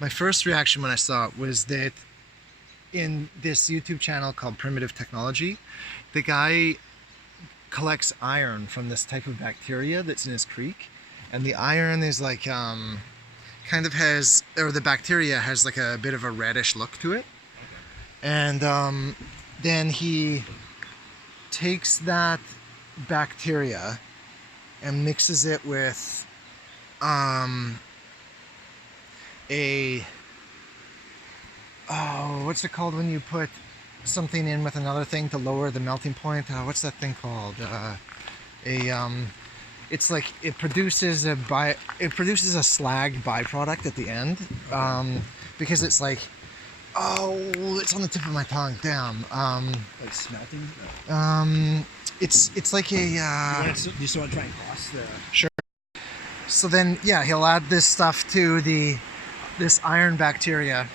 My first reaction when I saw it was that in this YouTube channel called Primitive Technology, the guy collects iron from this type of bacteria that's in his creek, and the iron is like kind of has, or the bacteria has like a bit of a reddish look to it. And then he takes that bacteria and mixes it with what's it called when you put something in with another thing to lower the melting point? What's that thing called? It's like it produces a slag byproduct at the end, because it's like, it's on the tip of my tongue. Damn. Like smelting. It's like a. You just want to try and cross the. Sure. So then, yeah, he'll add this stuff to this iron bacteria,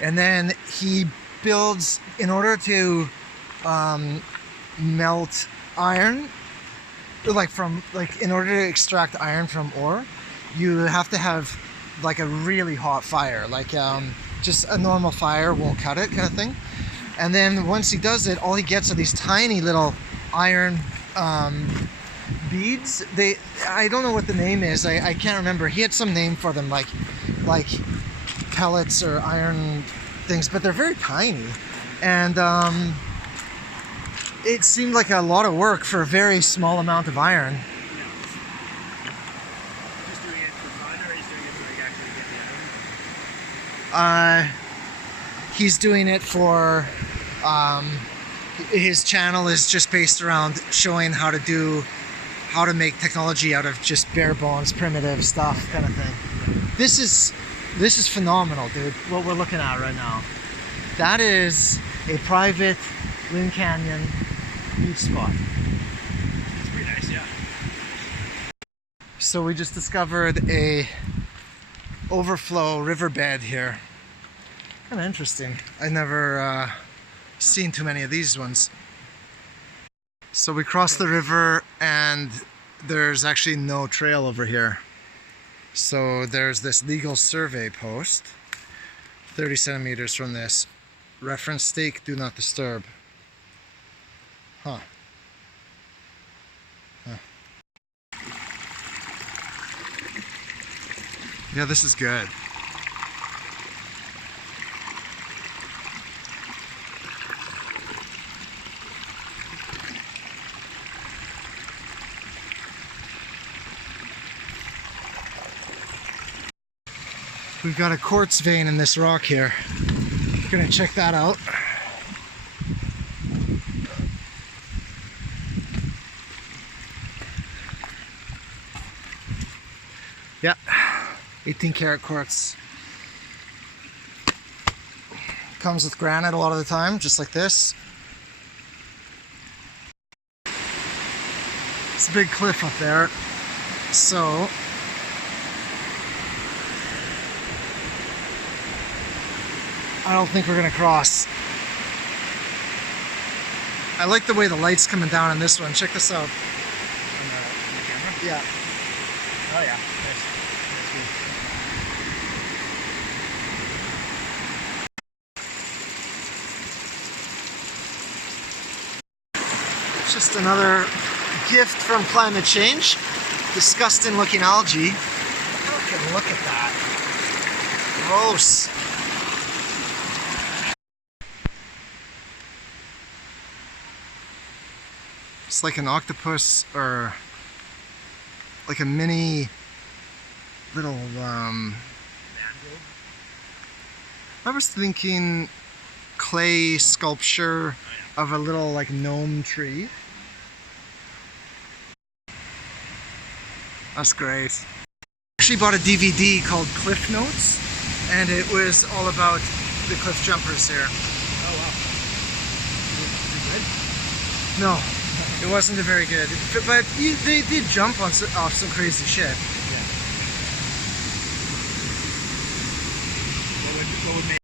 and then he builds, in order to melt iron, in order to extract iron from ore, you have to have like a really hot fire, just a normal fire won't cut it, kind of thing. And then once he does it, all he gets are these tiny little iron beads. I don't know what the name is. I can't remember. He had some name for them, like pellets or iron things, but they're very tiny. And it seemed like a lot of work for a very small amount of iron. Just doing it for fun, or he's doing it to like actually get the iron? He's doing it for, his channel is just based around showing how to make technology out of just bare bones, primitive stuff, kind of thing. This is phenomenal, dude, what we're looking at right now. That is a private Lynn Canyon beach spot. It's pretty nice, yeah. So we just discovered a overflow riverbed here. Kind of interesting. I never seen too many of these ones. So we crossed the river and there's actually no trail over here. So there's this legal survey post, 30 centimeters from this. Reference stake, do not disturb. Huh. Yeah, this is good. We've got a quartz vein in this rock here. We're gonna check that out. Yeah, 18 karat quartz. Comes with granite a lot of the time, just like this. It's a big cliff up there, so I don't think we're gonna cross. I like the way the light's coming down on this one. Check this out. On the camera? Yeah. Oh yeah, nice. It's just another gift from climate change. Disgusting looking algae. Fucking look at that. Gross. It's like an octopus, or like a mini little I was thinking clay sculpture of a little like gnome tree. That's great. I actually bought a DVD called Cliff Notes, and it was all about the cliff jumpers here. Oh wow. Is it good? No, it wasn't very good, but they did jump off some crazy shit. Yeah. What would make